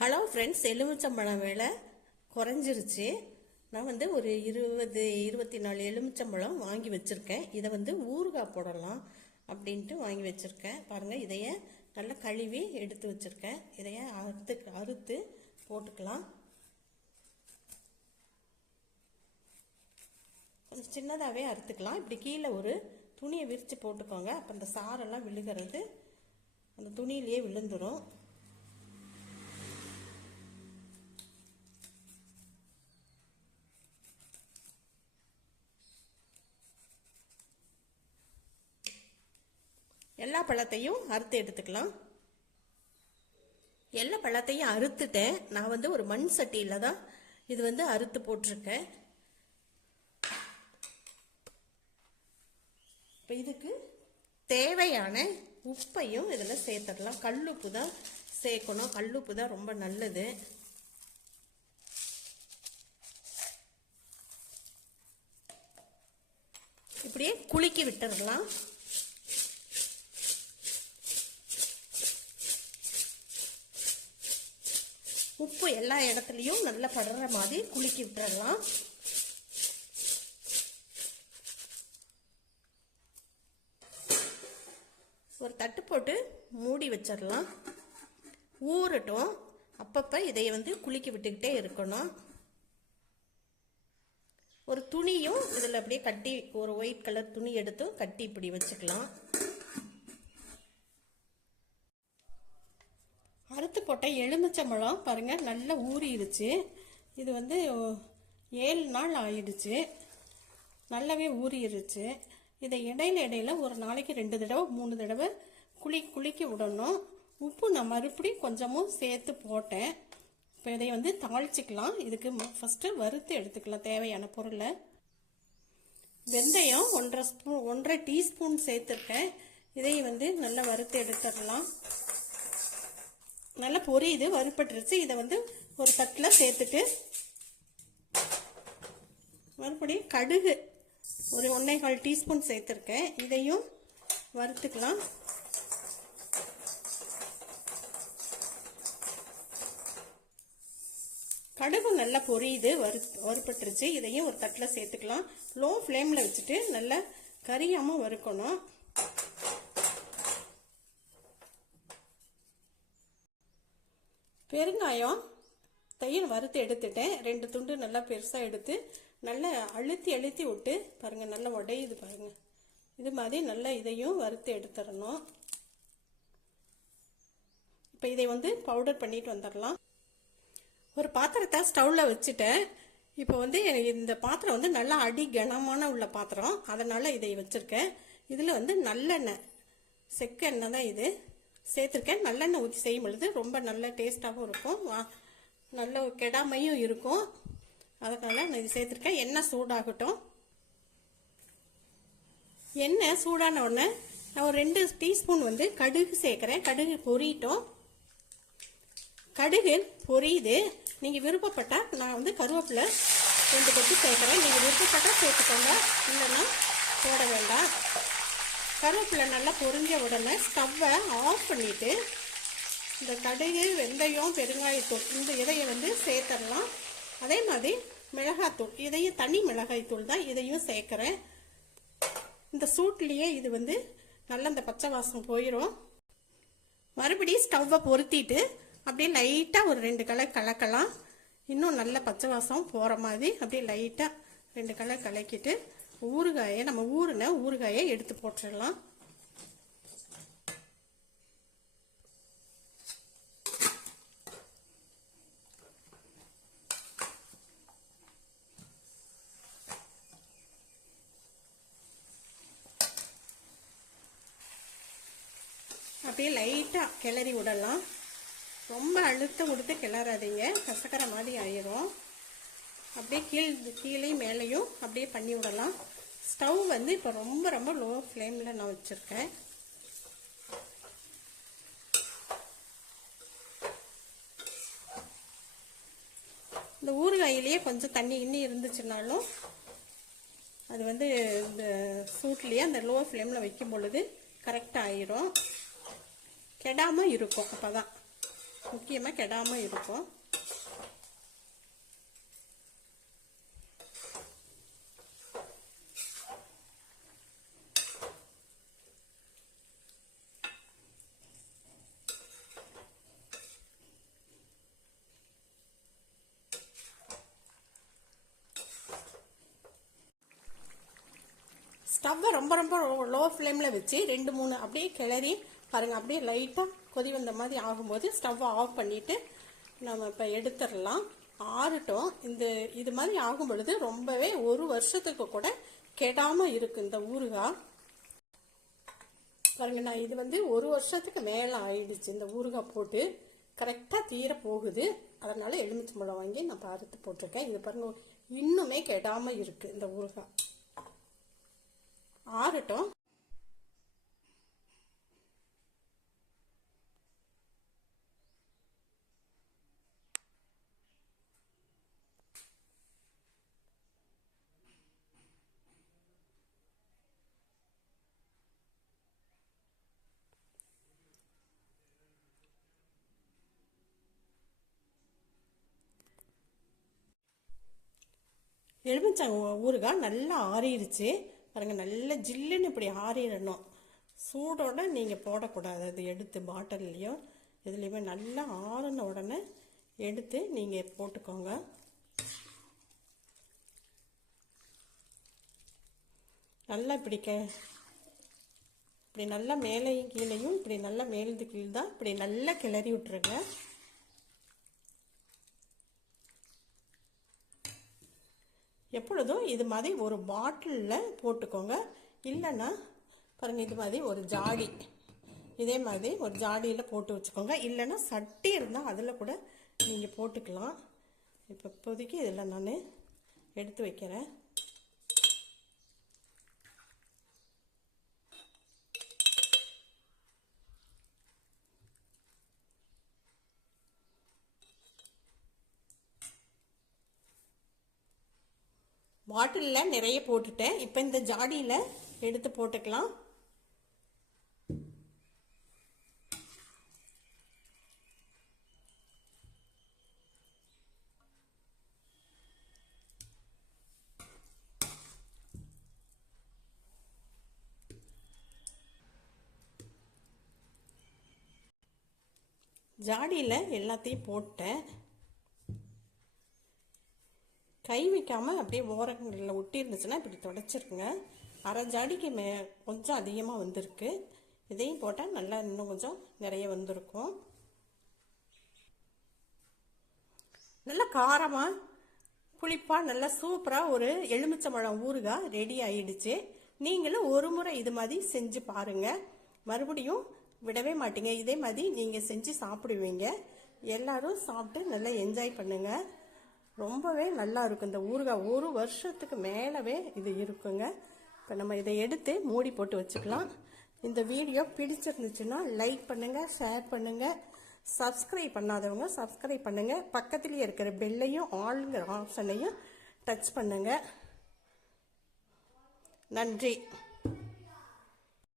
Hello friends, எலுமிச்சம்பழம் விலை குறைஞ்சிருச்சு. நான் வந்து ஒரு 24 எலுமிச்சம்பழம் வாங்கி வச்சுருக்கேன். இதை வந்து ஊறுகாய் போடலாம் அப்படின்ட்டு வாங்கி வச்சுருக்கேன். பாருங்கள், இதைய நல்லா கழுவி எடுத்து வச்சுருக்கேன். இதைய அறுத்து போட்டுக்கலாம். கொஞ்சம் சின்னதாகவே அறுத்துக்கலாம். இப்படி கீழே ஒரு துணியை விரித்து போட்டுக்கோங்க. அப்போ அந்த சாரெல்லாம் விழுகிறது அந்த துணியிலேயே விழுந்துடும். எல்லா பழத்தையும் அறுத்து எடுத்துக்கலாம். எல்லா பழத்தையும் அறுத்துட்டேன். நான் வந்து ஒரு மண் சட்டியில் தான் இது வந்து அறுத்து போட்டிருக்கேன். இப்போ இதுக்கு தேவையான உப்பையும் இதில் சேர்த்துடலாம். கல்லுப்பு தான் சேர்க்கணும். கல்லுப்பு தான் ரொம்ப நல்லது. இப்படியே குலுக்கி விட்டுடலாம். உப்பு எல்லா இடத்துலையும் நல்லா படுற மாதிரி குலுக்கி விட்டுறலாம். ஒரு தட்டு போட்டு மூடி வச்சிடலாம். ஊறட்டும். அப்பப்போ இதைய வந்து குலுக்கி விட்டுக்கிட்டே இருக்கணும். ஒரு துணியும் இதில் அப்படியே கட்டி, ஒரு ஒயிட் கலர் துணி எடுத்து கட்டி இப்படி வச்சுக்கலாம். அறுத்து போட்ட எலுமிச்சம்பழம் பாருங்கள் நல்லா ஊறிடுச்சு. இது வந்து 7 நாள் ஆயிடுச்சு. நல்லாவே ஊறிடுச்சு. இதை இடையில ஒரு நாளைக்கு 2 தடவை 3 தடவை குலுக்கி விடணும். உப்பு நான் மறுபடியும் கொஞ்சமும் சேர்த்து போட்டேன். இப்போ இதை வந்து தாளிச்சிக்கலாம். இதுக்கு ஃபஸ்ட்டு வறுத்து எடுத்துக்கலாம் தேவையான பொருளை. வெந்தயம் 1.5 டீஸ்பூன் சேர்த்துருக்கேன். இதை வந்து நல்லா வறுத்து எடுத்துடலாம். நல்லா பொரியுது, வறுப்பட்டுருச்சு. இதை வந்து ஒரு தட்டில் சேர்த்துட்டு மறுபடியும் கடுகு ஒரு 1.25 டீஸ்பூன் சேர்த்துருக்கேன். இதையும் வறுத்துக்கலாம். கடுகு நல்லா பொரியுது, வறுப்பட்டுருச்சு. இதையும் ஒரு தட்டில் சேர்த்துக்கலாம். லோ ஃப்ளேமில் வச்சுட்டு நல்லா கரியாமல் வறுக்கணும். பெருங்காயம் தையல் வறுத்து எடுத்துட்டேன். 2 துண்டு நல்லா பெருசாக எடுத்து நல்லா அழுத்தி விட்டு பாருங்கள், நல்லா உடையுது பாருங்கள். இது மாதிரி நல்லா இதையும் வறுத்து எடுத்துடணும். இப்போ இதை வந்து பவுடர் பண்ணிட்டு வந்துடலாம். ஒரு பாத்திரத்தை ஸ்டவ்வில் வச்சுட்டேன். இப்போ வந்து இந்த பாத்திரம் வந்து நல்லா அடி கனமான உள்ள பாத்திரம், அதனால் இதை வச்சுருக்கேன். இதில் வந்து நல்லெண்ணெய், செக்கு எண்ணெய் தான் இது சேர்த்துருக்கேன். நல்லெண்ணெய் ஊற்றி செய்யும் பொழுது ரொம்ப நல்ல டேஸ்ட்டாகவும் இருக்கும், நல்ல கெடாமையும் இருக்கும். அதனால் நான் இது சேர்த்துருக்கேன். எண்ணெய் சூடாகட்டும். எண்ணெய் சூடான உடனே நான் ஒரு 2 டீஸ்பூன் வந்து கடுகு சேர்க்குறேன். கடுகு பொரியட்டும். கடுகு பொரியுது. நீங்கள் விருப்பப்பட்டால் நான் வந்து கருவேப்பிலை 2 கொத்து சேர்க்குறேன். நீங்கள் விருப்பப்பட்டால் சேர்த்துக்கோங்க, இல்லைன்னா போட வேண்டாம். கருவேப்பிலை நல்லா பொரிஞ்ச உடனே ஸ்டவ்வை ஆஃப் பண்ணிவிட்டு இந்த கடுகு, வெந்தயம், பெருங்காயத்தூள் இந்த இதையை வந்து சேர்த்துடலாம். அதே மாதிரி மிளகாத்தூள், இதையும் தனி மிளகாய்த்தூள் தான், இதையும் சேர்க்குறேன். இந்த சூட்லேயே இது வந்து நல்லா இந்த பச்சை வாசம் போயிடும். மறுபடியும் ஸ்டவ்வை பொருத்திட்டு அப்படியே லைட்டாக ஒரு 2 கலர் கலக்கலாம். இன்னும் நல்ல பச்சை வாசம் போகிற மாதிரி அப்படியே லைட்டாக 2 கலர் கலக்கிட்டு ஊறுகாயை, நம்ம ஊறின ஊறுகாயை எடுத்து போட்டுடலாம். அப்படியே லைட்டாக கிளறி விடலாம். ரொம்ப அழுத்தம் கொடுத்து கிளறாதீங்க, கசக்கிற மாதிரி ஆயிரும். அப்படியே கீழே மேலேயும் அப்படியே பண்ணி விடலாம். ஸ்டவ் வந்து இப்போ ரொம்ப லோ ஃப்ளேமில் நான் வச்சுருக்கேன். இந்த ஊறுகாயிலேயே கொஞ்சம் தண்ணி இன்னி இருந்துச்சுனாலும் அது வந்து இந்த சூட்லேயே அந்த லோ ஃப்ளேமில் வைக்கும் பொழுது கரெக்டாக ஆயிரும், கெடாமல் இருக்கும். அப்போ தான் முக்கியமாக கெடாமல் இருக்கும். ஸ்டவ்வை ரொம்ப ரொம்ப லோ ஃப்ளேமில் வச்சு 2-3 அப்படியே கிளறி பாருங்கள். அப்படியே லைட்டாக கொதி வந்த மாதிரி ஆகும்போது ஸ்டவ்வை ஆஃப் பண்ணிவிட்டு நம்ம இப்போ எடுத்துடலாம். ஆறட்டும். இது மாதிரி ஆகும் பொழுது ரொம்பவே 1 வருஷத்துக்கு கூட கெடாமல் இருக்குது இந்த ஊறுகாய். பாருங்க, நான் இது 1 வருஷத்துக்கு மேலே ஆயிடுச்சு இந்த ஊறுகாய் போட்டு. கரெக்டாக தீர போகுது. அதனால எலுமிச்சம்பழம் வாங்கி நான் பார்த்து போட்டிருக்கேன். இது பாருங்க, இன்னுமே கெடாமல் இருக்குது இந்த ஊறுகாய். ஆறட்டும். எலுமிச்சம்பழம் ஊறுகாய் நல்லா ஆறிடுச்சு பாருங்க. நல்ல ஜில்லுன்னு இப்படி ஆறிடணும். சூடோட நீங்கள் போடக்கூடாது. அது எடுத்து பாட்டில்லையும் இதுலேயுமே நல்லா ஆறின உடனே எடுத்து நீங்கள் போட்டுக்கோங்க. நல்லா இப்படி நல்லா மேலேயும் கீழேயும் இப்படி நல்லா மேலது கீழ் தான் இப்படி நல்லா கிளறி விட்டுருங்க. எப்பொழுதும் இது மாதிரி ஒரு பாட்டிலில் போட்டுக்கோங்க. இல்லைன்னா பாருங்கள், இது மாதிரி ஒரு ஜாடி, இதே மாதிரி ஒரு ஜாடியில் போட்டு வச்சுக்கோங்க. இல்லைன்னா சட்டி இருந்தால் அதில் கூட நீங்கள் போட்டுக்கலாம். இப்போதைக்கு இதில் நான் எடுத்து வைக்கிறேன். பாட்டிலில் நிறைய போட்டுட்டேன். இப்போ இந்த ஜாடியில் எடுத்து போட்டுக்கலாம். ஜாடியில் எல்லாத்தையும் போட்டேன். கை வைக்காமல் அப்படியே ஓரங்களில் ஒட்டி இருந்துச்சுன்னா இப்படி துடைச்சிருக்குங்க. அரை ஜாடிக்கு கொஞ்சம் அதிகமாக வந்திருக்கு. இதையும் போட்டால் நல்லா இன்னும் கொஞ்சம் நிறைய வந்திருக்கும். நல்லா காரமாக புளிப்பாக நல்லா சூப்பராக ஒரு எலுமிச்சம்பழம் ஊறுகாய் ரெடி ஆயிடுச்சு. நீங்களும் ஒரு முறை இது மாதிரி செஞ்சு பாருங்கள். மறுபடியும் விடவே மாட்டீங்க. இதே மாதிரி நீங்கள் செஞ்சு சாப்பிடுவீங்க. எல்லாரும் சாப்பிட்டு நல்லா என்ஜாய் பண்ணுங்கள். ரொம்பவே நல்லா இருக்கும் இந்த ஊறுகாய். 1 வருஷத்துக்கு மேலவே இது இருக்குங்க. இப்போ நம்ம இதை எடுத்து மூடி போட்டு வச்சுக்கலாம். இந்த வீடியோ பிடிச்சிருந்துச்சுன்னா லைக் பண்ணுங்கள், ஷேர் பண்ணுங்கள். சப்ஸ்கிரைப் பண்ணாதவங்க சப்ஸ்கிரைப் பண்ணுங்கள். பக்கத்துலேயே இருக்கிற பெல்லையும் ஆளுங்கிற ஆப்ஷனையும் டச் பண்ணுங்கள். நன்றி.